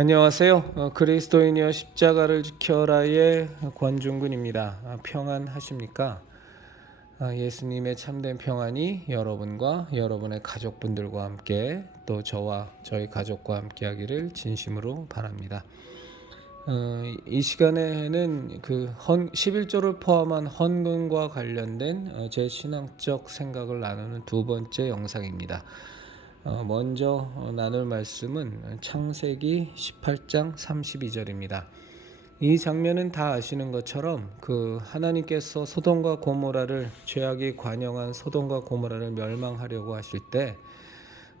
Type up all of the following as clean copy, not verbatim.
안녕하세요. 그리스도인이여 십자가를 지켜라의 권중근입니다. 평안하십니까? 예수님의 참된 평안이 여러분과 여러분의 가족분들과 함께 또 저와 저희 가족과 함께 하기를 진심으로 바랍니다. 이 시간에는 11조를 포함한 헌금과 관련된 제 신앙적 생각을 나누는 두 번째 영상입니다. 먼저 나눌 말씀은 창세기 18장 32절입니다. 이 장면은 다 아시는 것처럼 하나님께서 소돔과 고모라를 죄악이 관영한 소돔과 고모라를 멸망하려고 하실 때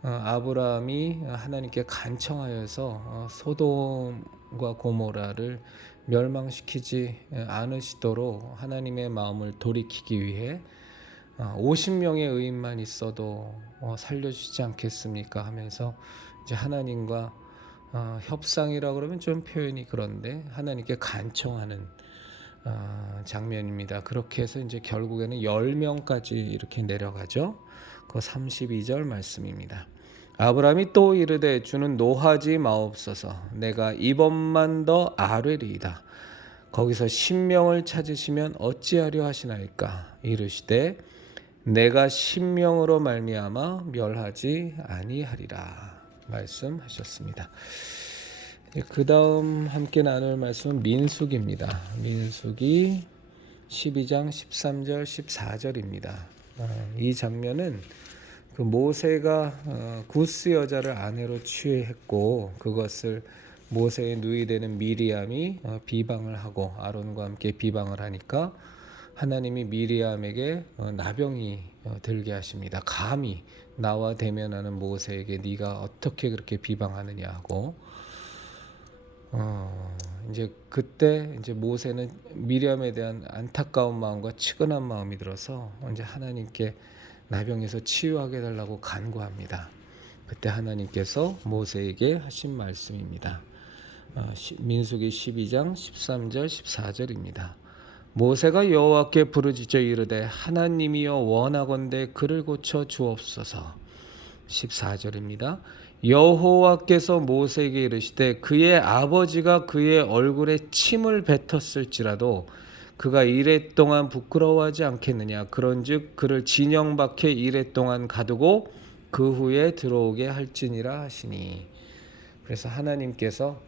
아브라함이 하나님께 간청하여서 소돔과 고모라를 멸망시키지 않으시도록 하나님의 마음을 돌이키기 위해 50명의 의인만 있어도 살려주지 않겠습니까 하면서 이제 하나님과 협상이라 그러면 좀 표현이 그런데 하나님께 간청하는 장면입니다. 그렇게 해서 이제 결국에는 10명까지 이렇게 내려가죠. 그 32절 말씀입니다. 아브라함이 또 이르되 주는 노하지 마옵소서 내가 이번만 더 아뢰리이다. 거기서 10명을 찾으시면 어찌하려 하시나이까 이르시되 내가 신명으로 말미암아 멸하지 아니하리라 말씀하셨습니다. 그 다음 함께 나눌 말씀은 민수기입니다. 민수기 12장 13절 14절입니다. 이 장면은 모세가 구스 여자를 아내로 취했고 그것을 모세의 누이 되는 미리암이 비방을 하고 아론과 함께 비방을 하니까 하나님이 미리암에게 나병이 들게 하십니다. 감히 나와 대면하는 모세에게 네가 어떻게 그렇게 비방하느냐 하고 이제 그때 이제 모세는 미리암에 대한 안타까운 마음과 측은한 마음이 들어서 이제 하나님께 나병에서 치유하게 해달라고 간구합니다. 그때 하나님께서 모세에게 하신 말씀입니다. 민수기 12장 13절 14절입니다. 모세가 여호와께 부르짖어 이르되 하나님이여 원하건대 그를 고쳐 주옵소서. 14절입니다. 여호와께서 모세에게 이르시되 그의 아버지가 그의 얼굴에 침을 뱉었을지라도 그가 이레 동안 부끄러워하지 않겠느냐. 그런즉 그를 진영 밖에 이레 동안 가두고 그 후에 들어오게 할지니라 하시니. 그래서 하나님께서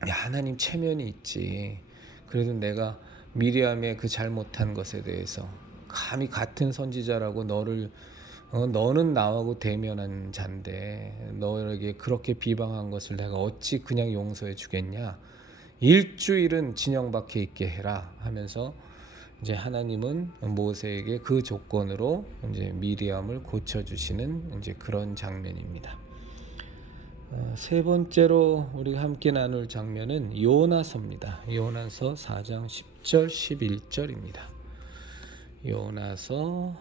하나님 체면이 있지. 그래도 내가 미리암의 그 잘못한 것에 대해서 감히 같은 선지자라고 너는 나하고 대면한 자인데 너에게 그렇게 비방한 것을 내가 어찌 그냥 용서해 주겠냐. 일주일은 진영 밖에 있게 해라 하면서 이제 하나님은 모세에게 그 조건으로 이제 미리암을 고쳐주시는 이제 그런 장면입니다. 세 번째로 우리가 함께 나눌 장면은 요나서입니다. 요나서 4장 10절 11절입니다. 요나서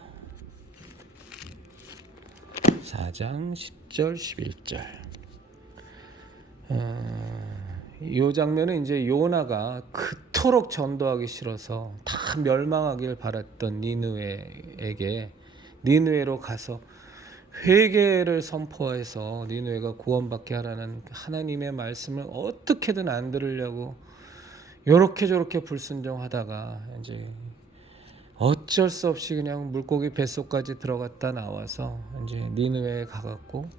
4장 10절 11절. 이 장면은 이제 요나가 그토록 전도하기 싫어서 다 멸망하길 바랐던 니느웨로 가서 회개를 선포해서 니느웨가 구원받게 하라는 하나님의 말씀을 어떻게든 안 들으려고 요렇게 저렇게 불순종하다가 이제 어쩔 수 없이 그냥 물고기 뱃속까지 들어갔다 나와서 이제 니느웨에 가갖고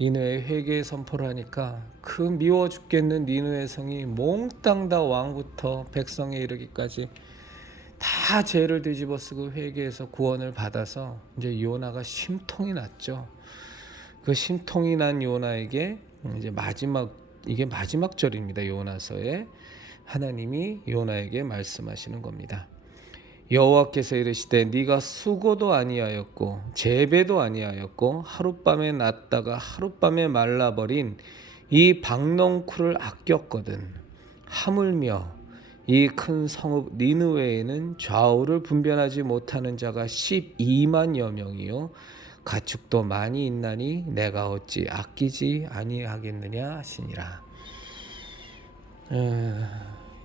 니느웨 회개 선포를 하니까 그 미워 죽겠는 니느웨 성이 몽땅 다 왕부터 백성에 이르기까지 다 죄를 뒤집어쓰고 회개해서 구원을 받아서 이제 요나가 심통이 났죠. 그 심통이 난 요나에게 이제 이게 마지막 절입니다. 요나서에 하나님이 요나에게 말씀하시는 겁니다. 여호와께서 이르시되 네가 수고도 아니하였고 재배도 아니하였고 하룻밤에 났다가 하룻밤에 말라버린 이 박농쿨을 아꼈거든. 하물며 이 큰 성읍 니느웨에는 좌우를 분별하지 못하는 자가 12만여 명이요 가축도 많이 있나니 내가 어찌 아끼지 아니하겠느냐 하시니라.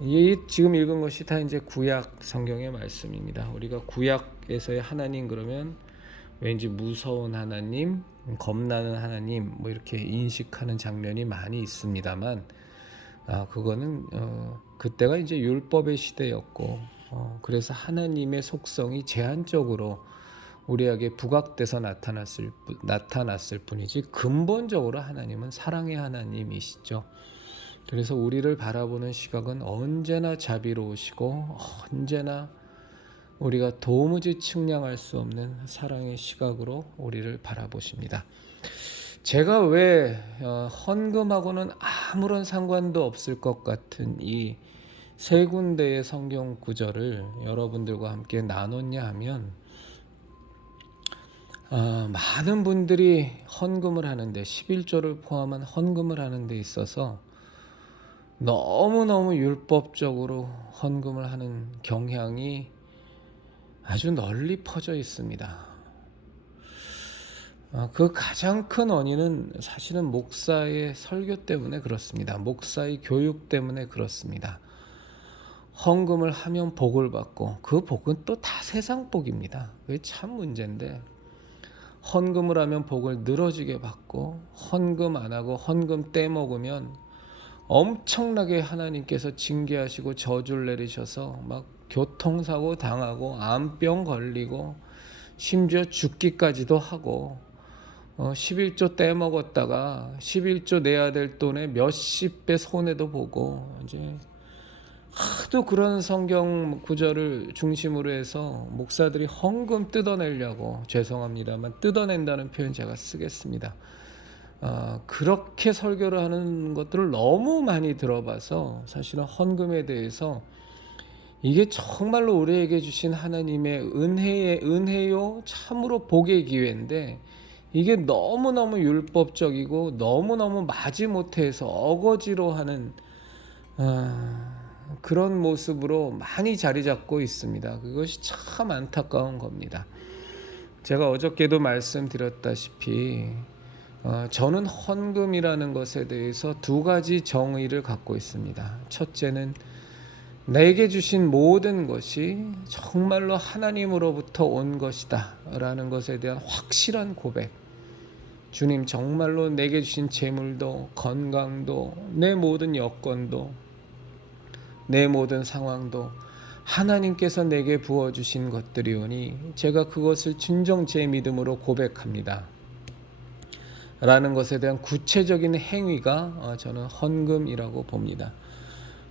이 지금 읽은 것이 다 이제 구약 성경의 말씀입니다. 우리가 구약에서의 하나님 그러면 왠지 무서운 하나님, 겁나는 하나님 뭐 이렇게 인식하는 장면이 많이 있습니다만 그거는 그때가 이제 율법의 시대였고, 그래서 하나님의 속성이 제한적으로 우리에게 부각돼서 나타났을 뿐이지, 근본적으로 하나님은 사랑의 하나님이시죠. 그래서 우리를 바라보는 시각은 언제나 자비로우시고, 언제나 우리가 도무지 측량할 수 없는 사랑의 시각으로 우리를 바라보십니다. 제가 왜 헌금하고는 아무런 상관도 없을 것 같은 이 세 군데의 성경 구절을 여러분들과 함께 나눴냐 하면, 많은 분들이 헌금을 하는데, 11조를 포함한 헌금을 하는 데 있어서 너무너무 율법적으로 헌금을 하는 경향이 아주 널리 퍼져 있습니다. 그 가장 큰 원인은 사실은 목사의 설교 때문에 그렇습니다. 목사의 교육 때문에 그렇습니다. 헌금을 하면 복을 받고, 그 복은 또 다 세상 복입니다. 그게 참 문제인데, 헌금을 하면 복을 늘어지게 받고, 헌금 안 하고 헌금 떼먹으면 엄청나게 하나님께서 징계하시고 저주를 내리셔서 막 교통사고 당하고 암병 걸리고 심지어 죽기까지도 하고, 11조 떼먹었다가 11조 내야 될 돈에 몇십 배 손해도 보고, 이제 하도 그런 성경 구절을 중심으로 해서 목사들이 헌금 뜯어내려고, 죄송합니다만 뜯어낸다는 표현 제가 쓰겠습니다. 그렇게 설교를 하는 것들을 너무 많이 들어봐서, 사실은 헌금에 대해서 이게 정말로 우리에게 주신 하나님의 은혜요, 참으로 복의 기회인데, 이게 너무너무 율법적이고 너무너무 마지못해서 어거지로 하는 그런 모습으로 많이 자리 잡고 있습니다. 그것이 참 안타까운 겁니다. 제가 어저께도 말씀드렸다시피, 저는 헌금이라는 것에 대해서 두 가지 정의를 갖고 있습니다. 첫째는 내게 주신 모든 것이 정말로 하나님으로부터 온 것이다 라는 것에 대한 확실한 고백. 주님, 정말로 내게 주신 재물도 건강도 내 모든 여건도 내 모든 상황도 하나님께서 내게 부어주신 것들이오니 제가 그것을 진정 제 믿음으로 고백합니다 라는 것에 대한 구체적인 행위가 저는 헌금이라고 봅니다.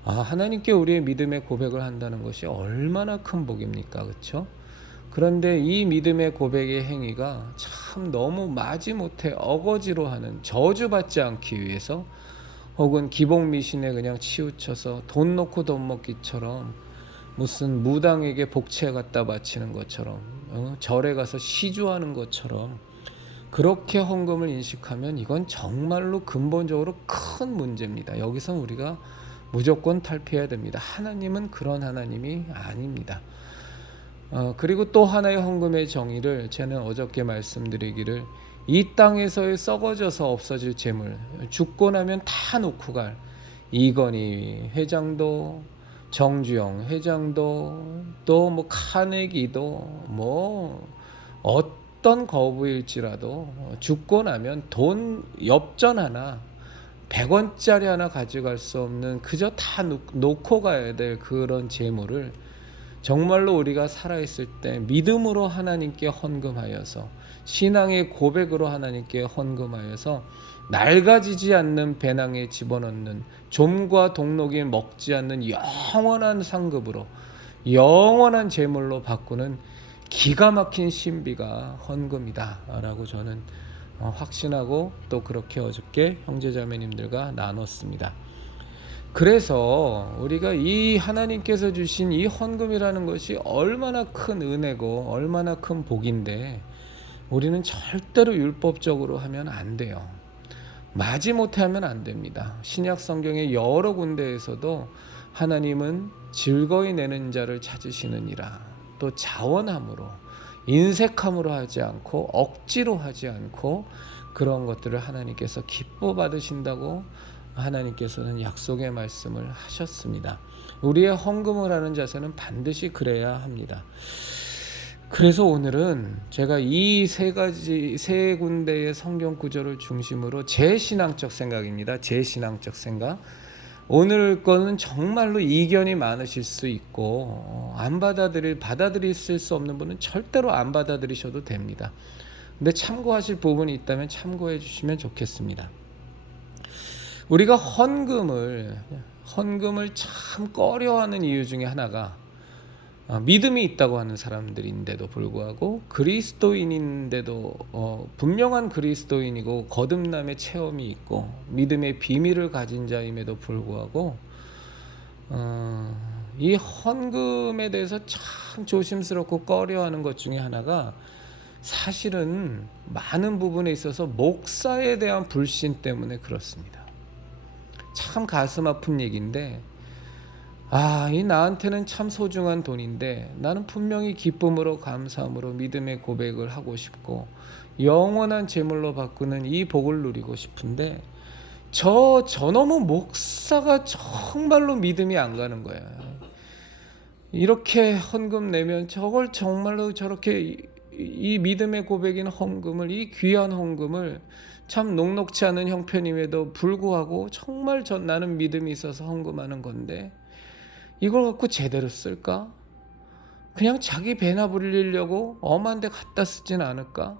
하나님께 우리의 믿음의 고백을 한다는 것이 얼마나 큰 복입니까? 그렇죠? 그런데 이 믿음의 고백의 행위가 참 너무 마지못해 어거지로 하는, 저주받지 않기 위해서, 혹은 기복미신에 그냥 치우쳐서 돈 놓고 돈 먹기처럼, 무슨 무당에게 복채 갖다 바치는 것처럼, 절에 가서 시주하는 것처럼 그렇게 헌금을 인식하면 이건 정말로 근본적으로 큰 문제입니다. 여기서 우리가 무조건 탈피해야 됩니다. 하나님은 그런 하나님이 아닙니다. 그리고 또 하나의 헌금의 정의를 저는 어저께 말씀드리기를, 이 땅에서의 썩어져서 없어질 재물, 죽고 나면 다 놓고 갈 이건희 회장도, 정주영 회장도, 또 뭐 카네기도, 뭐 어떤 거부일지라도 죽고 나면 돈 엽전 하나, 100원짜리 하나 가져갈 수 없는, 그저 다 놓고 가야 될 그런 재물을 정말로 우리가 살아있을 때 믿음으로 하나님께 헌금하여서, 신앙의 고백으로 하나님께 헌금하여서 낡아지지 않는 배낭에 집어넣는, 좀과 동록이 먹지 않는 영원한 상급으로, 영원한 재물로 바꾸는 기가 막힌 신비가 헌금이다 라고 저는 확신하고, 또 그렇게 어저께 형제자매님들과 나눴습니다. 그래서 우리가 이 하나님께서 주신 이 헌금이라는 것이 얼마나 큰 은혜고 얼마나 큰 복인데, 우리는 절대로 율법적으로 하면 안 돼요. 마지못해 하면 안 됩니다. 신약 성경의 여러 군데에서도 하나님은 즐거이 내는 자를 찾으시느니라, 또 자원함으로, 인색함으로 하지 않고 억지로 하지 않고 그런 것들을 하나님께서 기뻐 받으신다고 하나님께서는 약속의 말씀을 하셨습니다. 우리의 헌금을 하는 자세는 반드시 그래야 합니다. 그래서 오늘은 제가 이 세 군데의 성경 구절을 중심으로 제 신앙적 생각입니다. 제 신앙적 생각. 오늘 거는 정말로 이견이 많으실 수 있고 안 받아들일 수 없는 분은 절대로 안 받아들이셔도 됩니다. 근데 참고하실 부분이 있다면 참고해 주시면 좋겠습니다. 우리가 헌금을 참 꺼려하는 이유 중에 하나가 믿음이 있다고 하는 사람들인데도 불구하고 그리스도인인데도 분명한 그리스도인이고 거듭남의 체험이 있고 믿음의 비밀을 가진 자임에도 불구하고 이 헌금에 대해서 참 조심스럽고 꺼려하는 것 중에 하나가 사실은 많은 부분에 있어서 목사에 대한 불신 때문에 그렇습니다. 참 가슴 아픈 얘기인데 이 나한테는 참 소중한 돈인데 나는 분명히 기쁨으로 감사함으로 믿음의 고백을 하고 싶고 영원한 제물로 바꾸는 이 복을 누리고 싶은데 저놈의 목사가 정말로 믿음이 안 가는 거야. 이렇게 헌금 내면 저걸 정말로 저렇게 이 믿음의 고백인 헌금을, 이 귀한 헌금을 참 녹록지 않은 형편임에도 불구하고 정말 나는 믿음이 있어서 헌금하는 건데 이걸 갖고 제대로 쓸까? 그냥 자기 배나 불리려고 엄한 데 갖다 쓰진 않을까?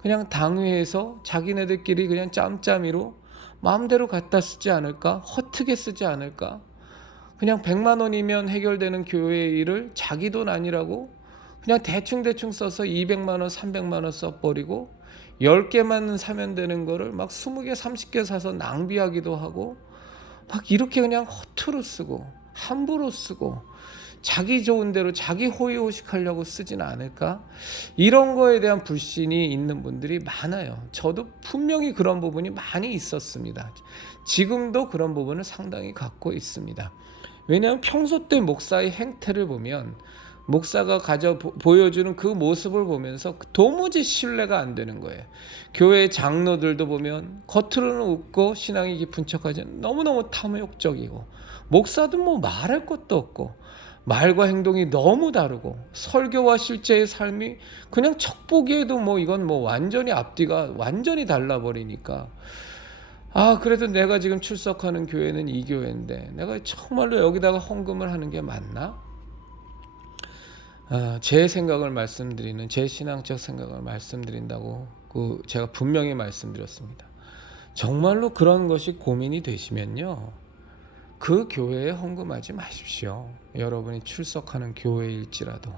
그냥 당회에서 자기네들끼리 그냥 짬짬이로 마음대로 갖다 쓰지 않을까? 허투게 쓰지 않을까? 그냥 100만 원이면 해결되는 교회의 일을 자기 돈 아니라고 그냥 대충 써서 200만 원, 300만 원 써버리고 10개만 사면 되는 거를 막 20개, 30개 사서 낭비하기도 하고 막 이렇게 그냥 허투루 쓰고 함부로 쓰고 자기 좋은 대로 자기 호의호식하려고 쓰진 않을까? 이런 거에 대한 불신이 있는 분들이 많아요. 저도 분명히 그런 부분이 많이 있었습니다. 지금도 그런 부분을 상당히 갖고 있습니다. 왜냐하면 평소 때 목사의 행태를 보면 목사가 보여주는 그 모습을 보면서 도무지 신뢰가 안 되는 거예요. 교회 장로들도 보면 겉으로는 웃고 신앙이 깊은 척하지 너무너무 탐욕적이고 목사도 뭐 말할 것도 없고 말과 행동이 너무 다르고 설교와 실제의 삶이 그냥 척 보기에도 뭐 이건 뭐 완전히 앞뒤가 완전히 달라버리니까 그래도 내가 지금 출석하는 교회는 이 교회인데 내가 정말로 여기다가 헌금을 하는 게 맞나? 제 생각을 말씀드리는 제 신앙적 생각을 말씀드린다고 제가 분명히 말씀드렸습니다. 정말로 그런 것이 고민이 되시면요. 그 교회에 헌금하지 마십시오. 여러분이 출석하는 교회일지라도.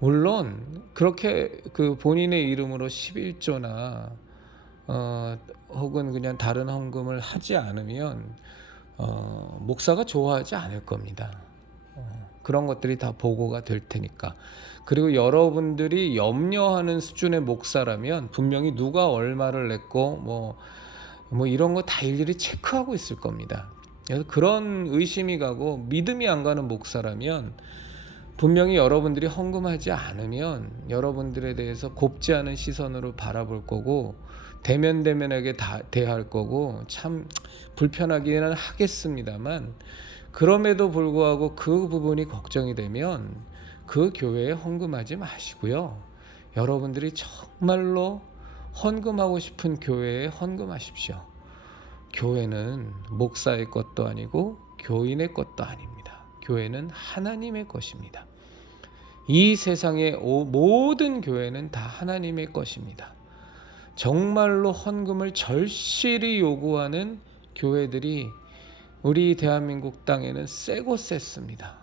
물론 그렇게 본인의 이름으로 11조나 혹은 그냥 다른 헌금을 하지 않으면 목사가 좋아하지 않을 겁니다. 그런 것들이 다 보고가 될 테니까. 그리고 여러분들이 염려하는 수준의 목사라면 분명히 누가 얼마를 냈고 뭐 이런 거 다 일일이 체크하고 있을 겁니다. 그래서 그런 의심이 가고 믿음이 안 가는 목사라면 분명히 여러분들이 헌금하지 않으면 여러분들에 대해서 곱지 않은 시선으로 바라볼 거고 대면대면하게 대할 거고 참 불편하기는 하겠습니다만 그럼에도 불구하고 그 부분이 걱정이 되면 그 교회에 헌금하지 마시고요. 여러분들이 정말로 헌금하고 싶은 교회에 헌금하십시오. 교회는 목사의 것도 아니고 교인의 것도 아닙니다. 교회는 하나님의 것입니다. 이 세상의 모든 교회는 다 하나님의 것입니다. 정말로 헌금을 절실히 요구하는 교회들이 우리 대한민국 땅에는 세고 셌습니다.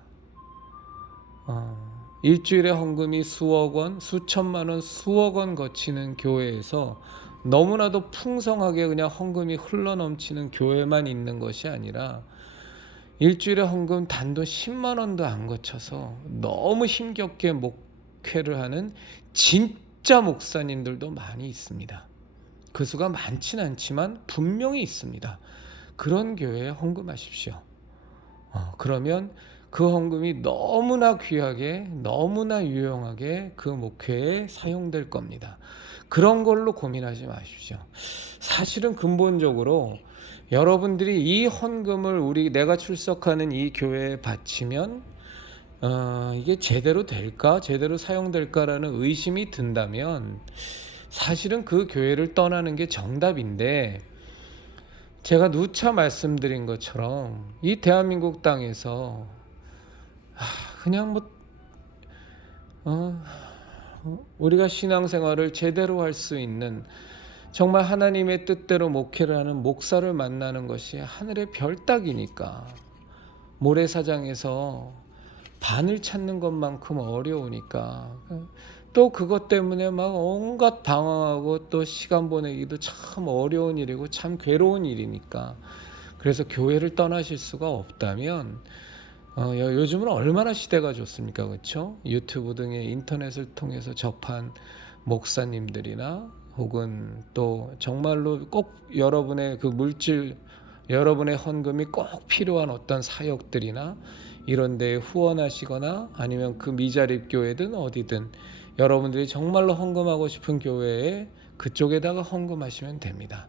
일주일에 헌금이 수억 원, 수천만 원, 수억 원 거치는 교회에서 너무나도 풍성하게 그냥 헌금이 흘러넘치는 교회만 있는 것이 아니라 일주일에 헌금 단돈 10만 원도 안 거쳐서 너무 힘겹게 목회를 하는 진짜 목사님들도 많이 있습니다. 그 수가 많지는 않지만 분명히 있습니다. 그런 교회에 헌금하십시오. 그러면 그 헌금이 너무나 귀하게 너무나 유용하게 그 목회에 사용될 겁니다. 그런 걸로 고민하지 마십시오. 사실은 근본적으로 여러분들이 이 헌금을 내가 출석하는 이 교회에 바치면 이게 제대로 될까? 제대로 사용될까라는 의심이 든다면 사실은 그 교회를 떠나는 게 정답인데 제가 누차 말씀드린 것처럼 이 대한민국 땅에서 그냥 우리가 신앙생활을 제대로 할 수 있는, 정말 하나님의 뜻대로 목회를 하는 목사를 만나는 것이 하늘의 별 따기니까, 모래사장에서 반을 찾는 것만큼 어려우니까, 또 그것 때문에 막 온갖 방황하고 또 시간 보내기도 참 어려운 일이고 참 괴로운 일이니까, 그래서 교회를 떠나실 수가 없다면 요즘은 얼마나 시대가 좋습니까, 그렇죠? 유튜브 등의 인터넷을 통해서 접한 목사님들이나 혹은 또 정말로 꼭 여러분의 그 물질, 여러분의 헌금이 꼭 필요한 어떤 사역들이나 이런 데에 후원하시거나, 아니면 그 미자립 교회든 어디든 여러분들이 정말로 헌금하고 싶은 교회에 그쪽에다가 헌금하시면 됩니다.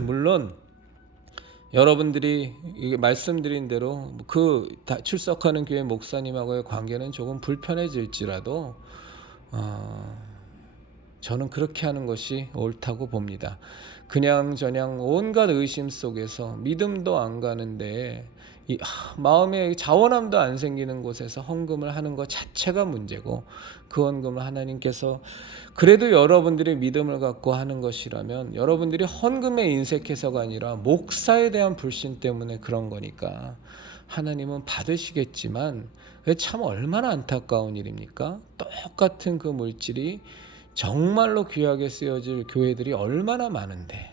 물론 여러분들이 말씀드린 대로 그 출석하는 교회 목사님하고의 관계는 조금 불편해질지라도 저는 그렇게 하는 것이 옳다고 봅니다. 그냥 저냥 온갖 의심 속에서 믿음도 안 가는데 마음에 자원함도 안 생기는 곳에서 헌금을 하는 것 자체가 문제고, 그 헌금을 하나님께서 그래도 여러분들이 믿음을 갖고 하는 것이라면, 여러분들이 헌금에 인색해서가 아니라 목사에 대한 불신 때문에 그런 거니까 하나님은 받으시겠지만, 참 얼마나 안타까운 일입니까? 똑같은 그 물질이 정말로 귀하게 쓰여질 교회들이 얼마나 많은데,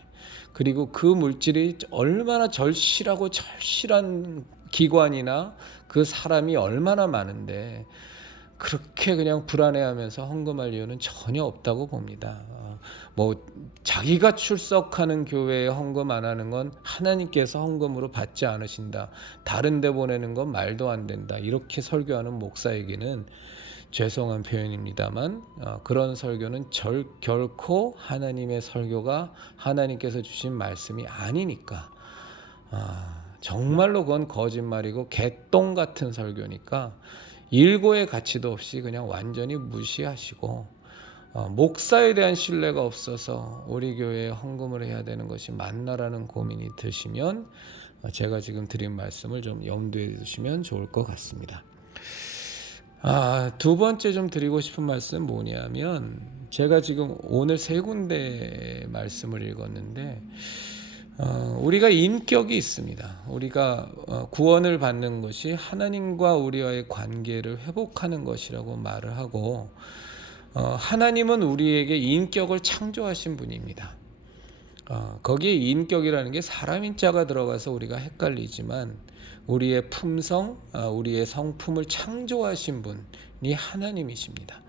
그리고 그 물질이 얼마나 절실하고 절실한 기관이나 그 사람이 얼마나 많은데, 그렇게 그냥 불안해하면서 헌금할 이유는 전혀 없다고 봅니다. 자기가 출석하는 교회에 헌금 안 하는 건 하나님께서 헌금으로 받지 않으신다, 다른 데 보내는 건 말도 안 된다, 이렇게 설교하는 목사에게는 죄송한 표현입니다만 그런 설교는 결코 하나님의 설교가, 하나님께서 주신 말씀이 아니니까, 정말로 그건 거짓말이고 개똥 같은 설교니까 일고의 가치도 없이 그냥 완전히 무시하시고, 목사에 대한 신뢰가 없어서 우리 교회에 헌금을 해야 되는 것이 맞나라는 고민이 드시면 제가 지금 드린 말씀을 좀 염두에 두시면 좋을 것 같습니다. 두 번째 좀 드리고 싶은 말씀은 뭐냐면, 제가 지금 오늘 3군데 말씀을 읽었는데 우리가 인격이 있습니다. 우리가 구원을 받는 것이 하나님과 우리와의 관계를 회복하는 것이라고 말을 하고, 하나님은 우리에게 인격을 창조하신 분입니다. 거기에 인격이라는 게 사람인 자가 들어가서 우리가 헷갈리지만, 우리의 품성, 우리의 성품을 창조하신 분이 하나님이십니다.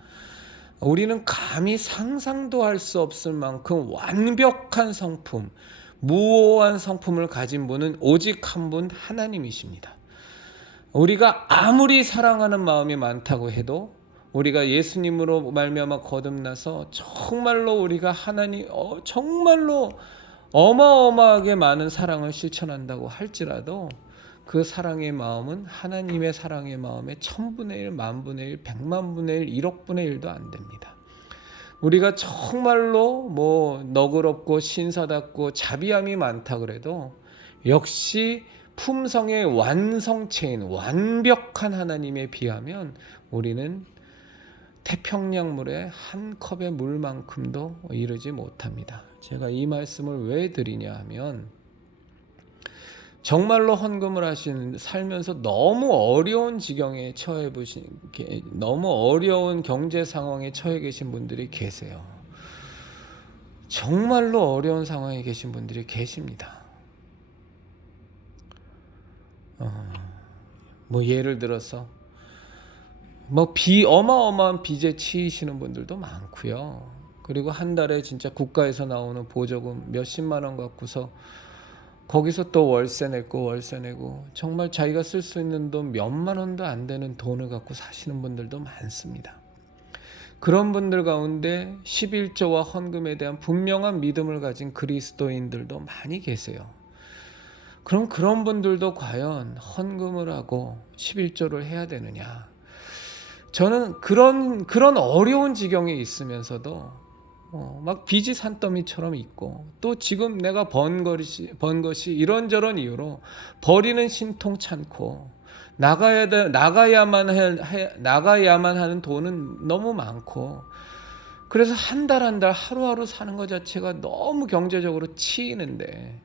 우리는 감히 상상도 할 수 없을 만큼 완벽한 성품, 무오한 성품을 가진 분은 오직 한 분, 하나님이십니다. 우리가 아무리 사랑하는 마음이 많다고 해도, 우리가 예수님으로 말미암아 거듭나서 정말로 우리가 하나님 정말로 어마어마하게 많은 사랑을 실천한다고 할지라도, 그 사랑의 마음은 하나님의 사랑의 마음의 1000분의 1, 10,000분의 1, 100만분의 1, 1억분의 1도 안 됩니다. 우리가 정말로 너그럽고 신사답고 자비함이 많다 그래도, 역시 품성의 완성체인 완벽한 하나님에 비하면 우리는 태평양물의 한 컵의 물만큼도 이르지 못합니다. 제가 이 말씀을 왜 드리냐 하면, 정말로 헌금을 하시는, 살면서 너무 어려운 지경에 처해 보신, 너무 어려운 경제 상황에 처해 계신 분들이 계세요. 정말로 어려운 상황에 계신 분들이 계십니다. 예를 들어서 어마어마한 빚에 치이시는 분들도 많고요. 그리고 한 달에 진짜 국가에서 나오는 보조금 몇십만 원 갖고서 거기서 또 월세 내고 정말 자기가 쓸 수 있는 돈 몇만 원도 안 되는 돈을 갖고 사시는 분들도 많습니다. 그런 분들 가운데 11조와 헌금에 대한 분명한 믿음을 가진 그리스도인들도 많이 계세요. 그럼 그런 분들도 과연 헌금을 하고 11조를 해야 되느냐? 저는 그런 어려운 지경에 있으면서도 막 빚이 산더미처럼 있고, 또 지금 내가 번 것이 이런저런 이유로 버리는 신통찮고, 나가야만 하는 돈은 너무 많고, 그래서 한 달 한 달 하루하루 사는 것 자체가 너무 경제적으로 치이는데,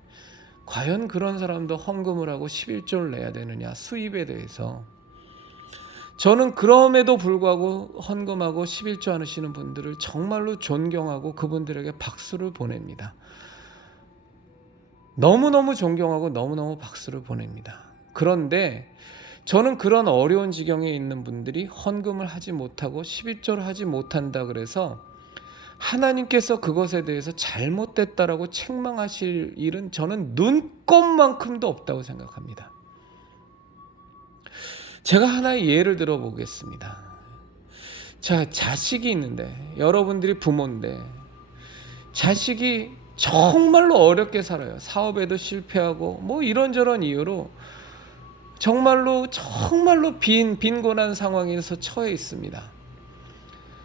과연 그런 사람도 헌금을 하고 11조를 내야 되느냐, 수입에 대해서. 저는 그럼에도 불구하고 헌금하고 11조 하시는 분들을 정말로 존경하고 그분들에게 박수를 보냅니다. 너무너무 존경하고 너무너무 박수를 보냅니다. 그런데 저는 그런 어려운 지경에 있는 분들이 헌금을 하지 못하고 11조를 하지 못한다 그래서 하나님께서 그것에 대해서 잘못됐다라고 책망하실 일은 저는 눈꼽만큼도 없다고 생각합니다. 제가 하나의 예를 들어 보겠습니다. 자, 자식이 있는데, 여러분들이 부모인데, 자식이 정말로 어렵게 살아요. 사업에도 실패하고 뭐 이런저런 이유로 정말로 빈곤한 상황에서 처해 있습니다.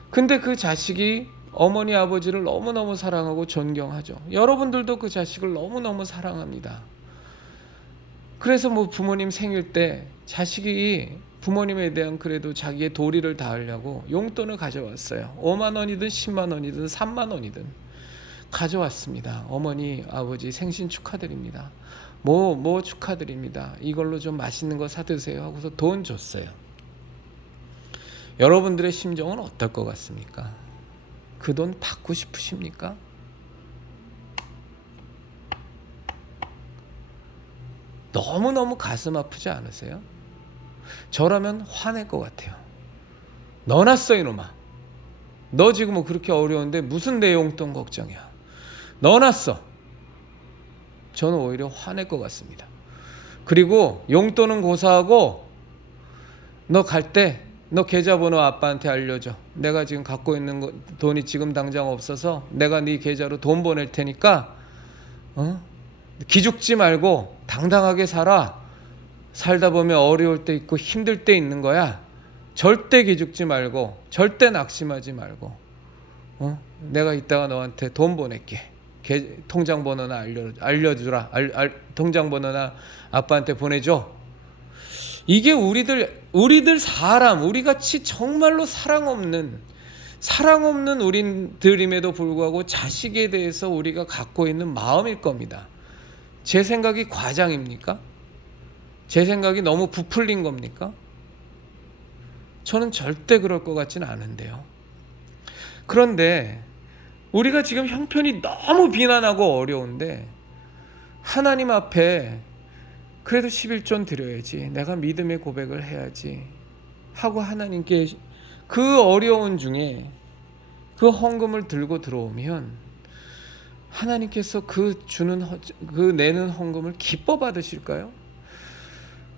근데 그 자식이 어머니 아버지를 너무너무 사랑하고 존경하죠. 여러분들도 그 자식을 너무너무 사랑합니다. 그래서 뭐 부모님 생일 때 자식이 부모님에 대한 그래도 자기의 도리를 다하려고 용돈을 가져왔어요. 5만 원이든 10만 원이든 3만 원이든 가져왔습니다. 어머니 아버지 생신 축하드립니다. 뭐 축하드립니다. 이걸로 좀 맛있는 거 사드세요 하고서 돈 줬어요. 여러분들의 심정은 어떨 것 같습니까? 그 돈 받고 싶으십니까? 너무너무 가슴 아프지 않으세요? 저라면 화낼 것 같아요. 너나 써 이놈아. 너 지금 뭐 그렇게 어려운데 무슨 내 용돈 걱정이야. 너나 써. 저는 오히려 화낼 것 같습니다. 그리고 용돈은 고사하고 너 갈 때 너 계좌번호 아빠한테 알려줘. 내가 지금 갖고 있는 돈이 지금 당장 없어서 내가 네 계좌로 돈 보낼 테니까 기죽지 말고 당당하게 살아. 살다 보면 어려울 때 있고 힘들 때 있는 거야. 절대 기죽지 말고 절대 낙심하지 말고 내가 이따가 너한테 돈 보낼게. 통장 번호나 알려주라. 통장 번호나 아빠한테 보내줘. 이게 우리들 사람, 우리같이 정말로 사랑 없는 우리들임에도 불구하고 자식에 대해서 우리가 갖고 있는 마음일 겁니다. 제 생각이 과장입니까? 제 생각이 너무 부풀린 겁니까? 저는 절대 그럴 것 같지는 않은데요. 그런데 우리가 지금 형편이 너무 비난하고 어려운데 하나님 앞에 그래도 11조 드려야지, 내가 믿음의 고백을 해야지 하고 하나님께 그 어려운 중에 그 헌금을 들고 들어오면 하나님께서 그 내는 헌금을 기뻐 받으실까요?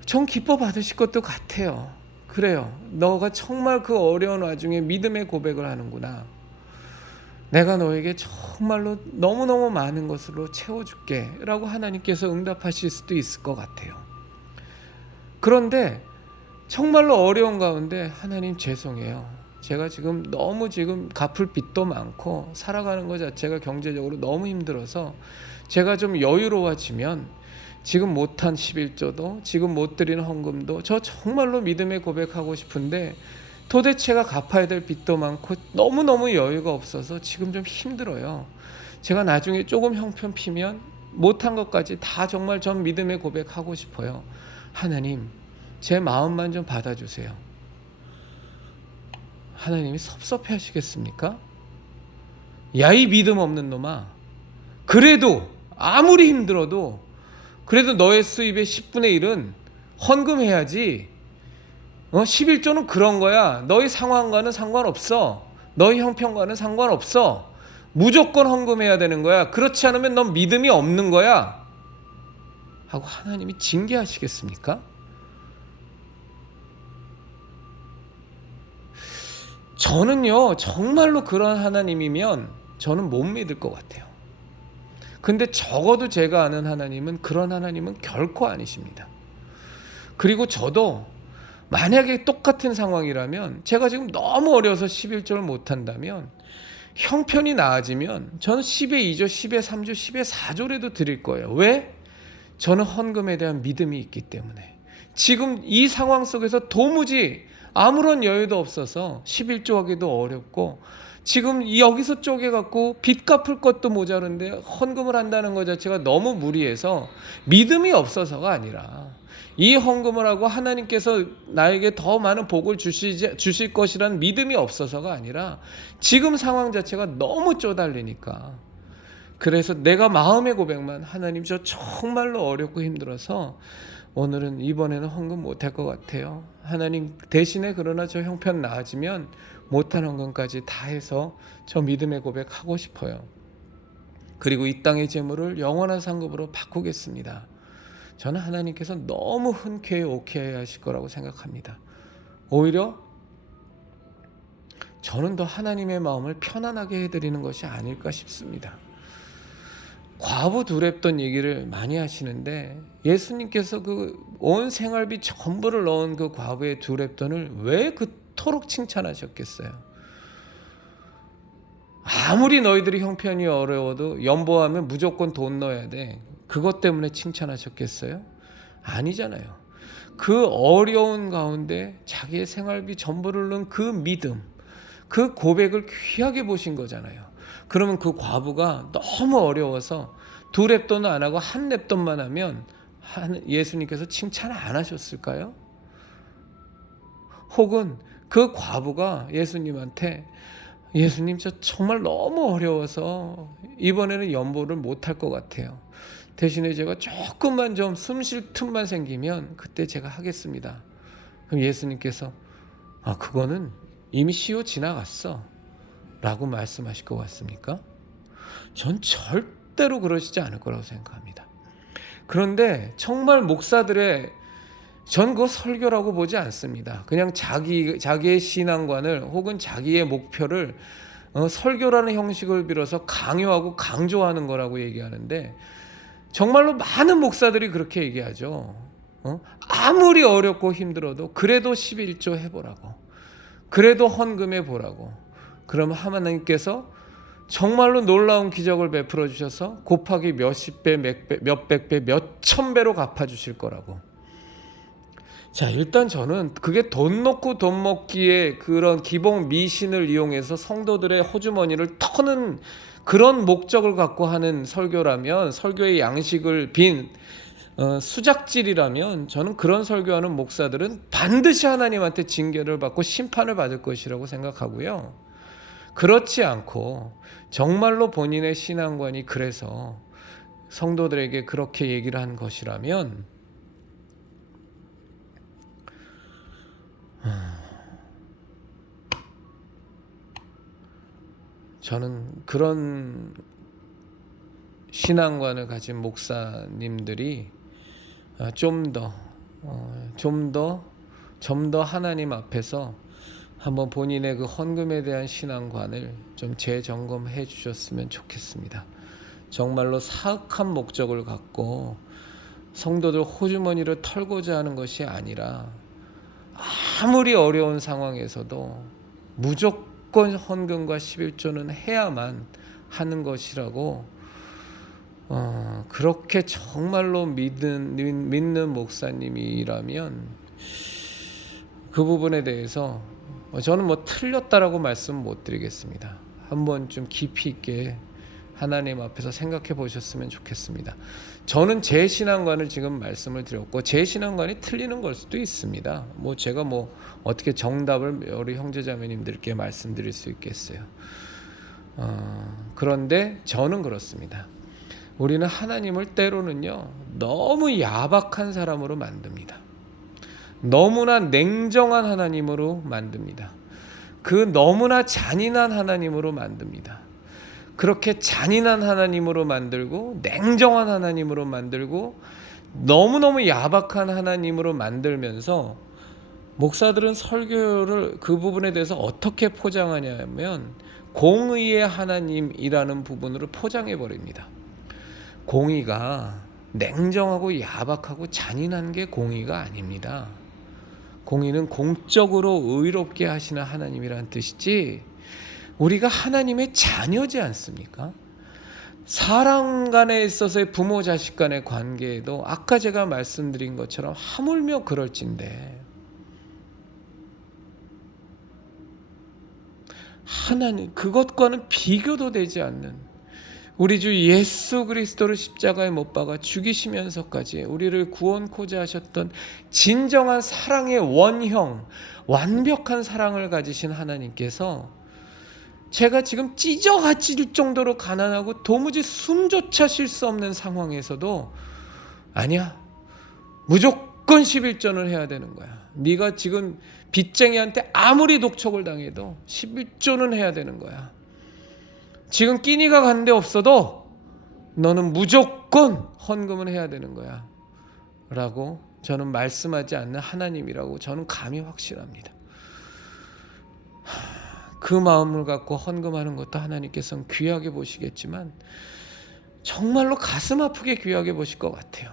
전 기뻐 받으실 것도 같아요. 그래요. 너가 정말 그 어려운 와중에 믿음의 고백을 하는구나. 내가 너에게 정말로 너무너무 많은 것으로 채워줄게 라고 하나님께서 응답하실 수도 있을 것 같아요. 그런데 정말로 어려운 가운데 하나님 죄송해요. 제가 지금 너무 갚을 빚도 많고 살아가는 것 자체가 경제적으로 너무 힘들어서 제가 좀 여유로워지면 지금 못한 11조도 지금 못 드리는 헌금도 저 정말로 믿음의 고백하고 싶은데 도대체가 갚아야 될 빚도 많고 너무너무 여유가 없어서 지금 좀 힘들어요. 제가 나중에 조금 형편 피면 못한 것까지 다 정말 전 믿음의 고백하고 싶어요. 하나님, 제 마음만 좀 받아주세요. 하나님이 섭섭해 하시겠습니까? 야, 이 믿음 없는 놈아. 그래도 아무리 힘들어도 그래도 너의 수입의 10분의 1은 헌금해야지. 11조는 그런 거야. 너희 상황과는 상관없어. 너희 형편과는 상관없어. 무조건 헌금해야 되는 거야. 그렇지 않으면 넌 믿음이 없는 거야. 하고 하나님이 징계하시겠습니까? 저는요, 정말로 그런 하나님이면 저는 못 믿을 것 같아요. 근데 적어도 제가 아는 하나님은 그런 하나님은 결코 아니십니다. 그리고 저도 만약에 똑같은 상황이라면 제가 지금 너무 어려서 11조를 못한다면 형편이 나아지면 저는 10의 2조, 10의 3조, 10의 4조라도 드릴 거예요. 왜? 저는 헌금에 대한 믿음이 있기 때문에. 지금 이 상황 속에서 도무지 아무런 여유도 없어서 11조 하기도 어렵고, 지금 여기서 쪼개갖고 빚 갚을 것도 모자른데 헌금을 한다는 것 자체가 너무 무리해서, 믿음이 없어서가 아니라 이 헌금을 하고 하나님께서 나에게 더 많은 복을 주실 것이라는 믿음이 없어서가 아니라 지금 상황 자체가 너무 쪼달리니까. 그래서 내가 마음의 고백만, 하나님 저 정말로 어렵고 힘들어서 오늘은 이번에는 헌금 못할 것 같아요. 하나님 대신에 그러나 저 형편 나아지면 못한 헌금까지 다 해서 저 믿음의 고백하고 싶어요. 그리고 이 땅의 재물을 영원한 상급으로 바꾸겠습니다. 저는 하나님께서 너무 흔쾌히 오케이 하실 거라고 생각합니다. 오히려 저는 더 하나님의 마음을 편안하게 해드리는 것이 아닐까 싶습니다. 과부 두렙돈 얘기를 많이 하시는데, 예수님께서 그 온 생활비 전부를 넣은 그 과부의 두렙돈을 왜 그토록 칭찬하셨겠어요? 아무리 너희들이 형편이 어려워도 연보하면 무조건 돈 넣어야 돼, 그것 때문에 칭찬하셨겠어요? 아니잖아요. 그 어려운 가운데 자기의 생활비 전부를 넣은 그 믿음, 그 고백을 귀하게 보신 거잖아요. 그러면 그 과부가 너무 어려워서 두 렙돈은 안 하고 한 렙돈만 하면 예수님께서 칭찬 안 하셨을까요? 혹은 그 과부가 예수님한테, 예수님 저 정말 너무 어려워서 이번에는 연보를 못할 것 같아요. 대신에 제가 조금만 좀 숨 쉴 틈만 생기면 그때 제가 하겠습니다. 그럼 예수님께서 그거는 이미 시효 지나갔어 라고 말씀하실 것 같습니까? 전 절대로 그러시지 않을 거라고 생각합니다. 그런데 정말 목사들의, 전 그거 설교라고 보지 않습니다. 그냥 자기의 신앙관을 혹은 자기의 목표를 설교라는 형식을 빌어서 강요하고 강조하는 거라고 얘기하는데, 정말로 많은 목사들이 그렇게 얘기하죠. 아무리 어렵고 힘들어도 그래도 11조 해보라고, 그래도 헌금해 보라고. 그러면 하나님께서 정말로 놀라운 기적을 베풀어 주셔서 곱하기 몇십 배, 몇백 배, 몇천 배로 갚아 주실 거라고. 자, 일단 저는 그게 돈 놓고 돈 먹기에 그런 기본 미신을 이용해서 성도들의 호주머니를 터는 그런 목적을 갖고 하는 설교라면, 설교의 양식을 빈 수작질이라면, 저는 그런 설교하는 목사들은 반드시 하나님한테 징계를 받고 심판을 받을 것이라고 생각하고요. 그렇지 않고 정말로 본인의 신앙관이 그래서 성도들에게 그렇게 얘기를 한 것이라면, 저는 그런 신앙관을 가진 목사님들이 좀 더 하나님 앞에서 한번 본인의 그 헌금에 대한 신앙관을 좀 재점검해 주셨으면 좋겠습니다. 정말로 사악한 목적을 갖고 성도들 호주머니를 털고자 하는 것이 아니라, 아무리 어려운 상황에서도 무조건 헌금과 11조는 해야만 하는 것이라고, 그렇게 정말로 믿는 목사님이라면 그 부분에 대해서 저는 틀렸다라고 말씀 못 드리겠습니다. 한번 좀 깊이 있게 하나님 앞에서 생각해 보셨으면 좋겠습니다. 저는 제 신앙관을 지금 말씀을 드렸고, 제 신앙관이 틀리는 걸 수도 있습니다. 제가 어떻게 정답을 우리 형제자매님들께 말씀드릴 수 있겠어요. 그런데 저는 그렇습니다. 우리는 하나님을 때로는요, 너무 야박한 사람으로 만듭니다. 너무나 냉정한 하나님으로 만듭니다. 그 너무나 잔인한 하나님으로 만듭니다. 그렇게 잔인한 하나님으로 만들고, 냉정한 하나님으로 만들고, 너무너무 야박한 하나님으로 만들면서 목사들은 설교를 그 부분에 대해서 어떻게 포장하냐면, 공의의 하나님이라는 부분으로 포장해 버립니다. 공의가 냉정하고 야박하고 잔인한 게 공의가 아닙니다. 공의는 공적으로 의롭게 하시는 하나님이라는 뜻이지, 우리가 하나님의 자녀지 않습니까? 사람 간에 있어서의 부모 자식 간의 관계에도 아까 제가 말씀드린 것처럼 하물며 그럴진데 하나님, 그것과는 비교도 되지 않는 우리 주 예수 그리스도를 십자가에 못 박아 죽이시면서까지 우리를 구원코자 하셨던 진정한 사랑의 원형, 완벽한 사랑을 가지신 하나님께서 제가 지금 찢어가질 정도로 가난하고 도무지 숨조차 쉴 수 없는 상황에서도 아니야, 무조건 11조를 해야 되는 거야. 네가 지금 빚쟁이한테 아무리 독촉을 당해도 11조는 해야 되는 거야. 지금 끼니가 간 데 없어도 너는 무조건 헌금은 해야 되는 거야 라고 저는 말씀하지 않는 하나님이라고 저는 감히 확신합니다. 그 마음을 갖고 헌금하는 것도 하나님께서는 귀하게 보시겠지만 정말로 가슴 아프게 귀하게 보실 것 같아요.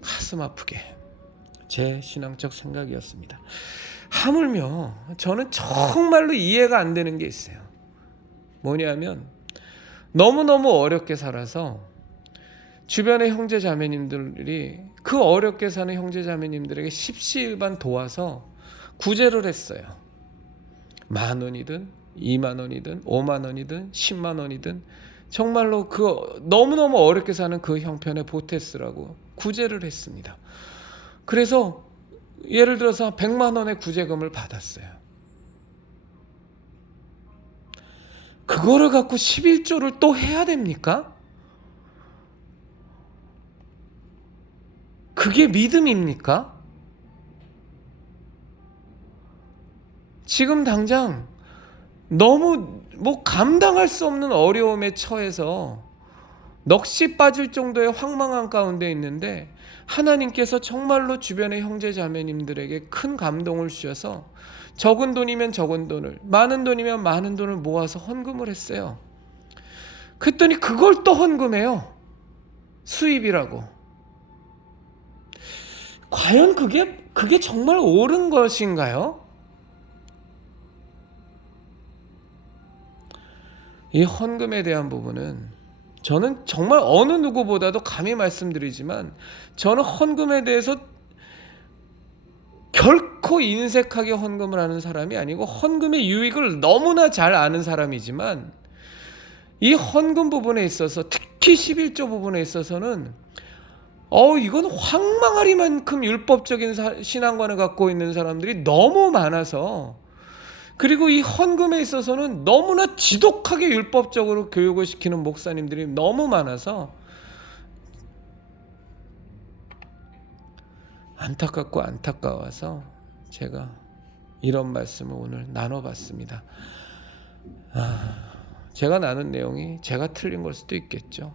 가슴 아프게. 제 신앙적 생각이었습니다. 하물며 저는 정말로 이해가 안 되는 게 있어요. 뭐냐면 너무너무 어렵게 살아서 주변의 형제 자매님들이 그 어렵게 사는 형제 자매님들에게 십시일반 도와서 구제를 했어요. 10,000원이든 20,000원이든 50,000원이든 100,000원이든 정말로 그 너무너무 어렵게 사는 그 형편에 보태쓰라고 구제를 했습니다. 그래서 예를 들어서 100만 원의 구제금을 받았어요. 그거를 갖고 11조를 또 해야 됩니까? 그게 믿음입니까? 지금 당장 너무 감당할 수 없는 어려움에 처해서 넋이 빠질 정도의 황망한 가운데 있는데 하나님께서 정말로 주변의 형제 자매님들에게 큰 감동을 주셔서 적은 돈이면 적은 돈을, 많은 돈이면 많은 돈을 모아서 헌금을 했어요. 그랬더니 그걸 또 헌금해요. 수입이라고. 과연 그게 정말 옳은 것인가요? 이 헌금에 대한 부분은 저는 정말 어느 누구보다도 감히 말씀드리지만 저는 헌금에 대해서 결코 인색하게 헌금을 하는 사람이 아니고 헌금의 유익을 너무나 잘 아는 사람이지만 이 헌금 부분에 있어서 특히 11조 부분에 있어서는 이건 황망하리만큼 율법적인 신앙관을 갖고 있는 사람들이 너무 많아서, 그리고 이 헌금에 있어서는 너무나 지독하게 율법적으로 교육을 시키는 목사님들이 너무 많아서 안타깝고 안타까워서 제가 이런 말씀을 오늘 나눠봤습니다. 제가 나눈 내용이 제가 틀린 걸 수도 있겠죠.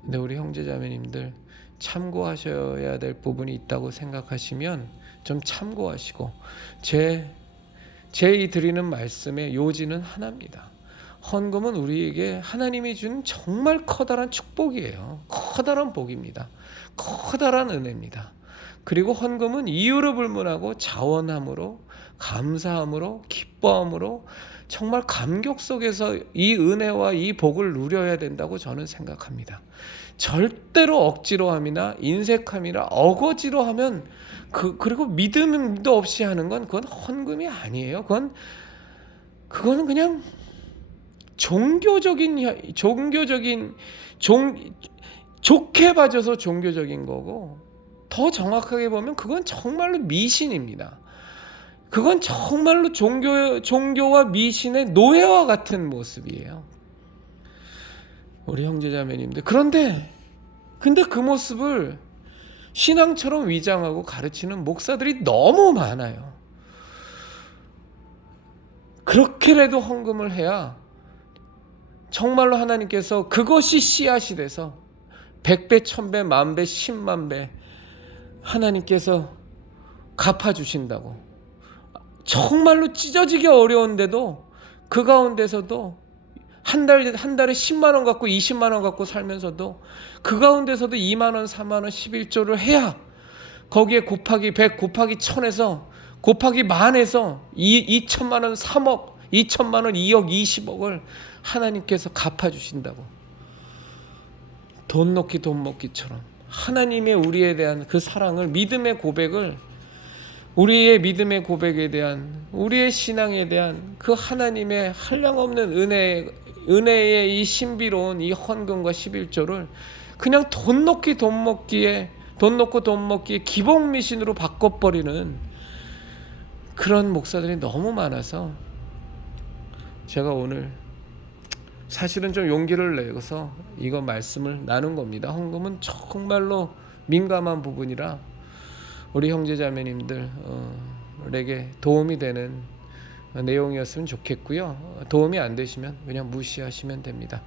근데 우리 형제자매님들 참고하셔야 될 부분이 있다고 생각하시면 좀 참고하시고 제 드리는 말씀의 요지는 하나입니다. 헌금은 우리에게 하나님이 준 정말 커다란 축복이에요. 커다란 복입니다. 커다란 은혜입니다. 그리고 헌금은 이유로 불문하고 자원함으로, 감사함으로, 기뻐함으로 정말 감격 속에서 이 은혜와 이 복을 누려야 된다고 저는 생각합니다. 절대로 억지로 함이나 인색함이나 어거지로 하면 그리고 믿음도 없이 하는 건 그건 헌금이 아니에요. 그거는 그냥 좋게 봐줘서 종교적인 거고, 더 정확하게 보면 그건 정말로 미신입니다. 그건 정말로 종교와 미신의 노예와 같은 모습이에요. 우리 형제자매님들, 근데 그 모습을 신앙처럼 위장하고 가르치는 목사들이 너무 많아요. 그렇게라도 헌금을 해야 정말로 하나님께서 그것이 씨앗이 돼서 100배, 1000배, 10,000배, 10만 배 하나님께서 갚아주신다고. 정말로 찢어지기 어려운데도 그 가운데서도 한 달에 10만 원 갖고 20만 원 갖고 살면서도 그 가운데서도 2만 원, 3만 원, 11조를 해야 거기에 곱하기 100, 곱하기 1000에서 곱하기 10,000에서 2천만 원, 3억 2천만 원, 2억, 20억을 하나님께서 갚아주신다고. 돈 놓기 돈 먹기처럼 하나님의 우리에 대한 그 사랑을, 믿음의 고백을, 우리의 믿음의 고백에 대한, 우리의 신앙에 대한 그 하나님의 한량없는 은혜의 이 신비로운 이 헌금과 11조를 그냥 돈 놓고 돈 먹기에 기복 미신으로 바꿔버리는 그런 목사들이 너무 많아서 제가 오늘 사실은 좀 용기를 내서 이거 말씀을 나눈 겁니다. 헌금은 정말로 민감한 부분이라 우리 형제자매님들에게 도움이 되는 내용이었으면 좋겠고요. 도움이 안 되시면 그냥 무시하시면 됩니다.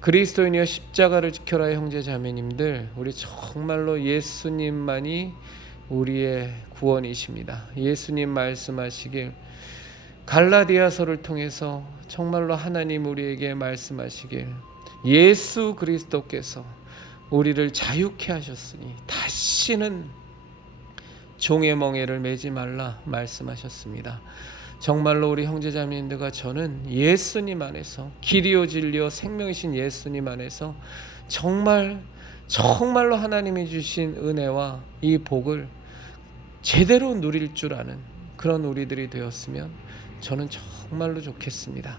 그리스도인이여 십자가를 지켜라 형제자매님들, 우리 정말로 예수님만이 우리의 구원이십니다. 예수님 말씀하시길, 갈라디아서를 통해서 정말로 하나님 우리에게 말씀하시길, 예수 그리스도께서 우리를 자유케 하셨으니 다시는 종의 멍에를 매지 말라 말씀하셨습니다. 정말로 우리 형제자매님들과 저는 예수님 안에서, 길이요 진리요 생명이신 예수님 안에서 정말로 하나님이 주신 은혜와 이 복을 제대로 누릴 줄 아는 그런 우리들이 되었으면 저는 정말로 좋겠습니다.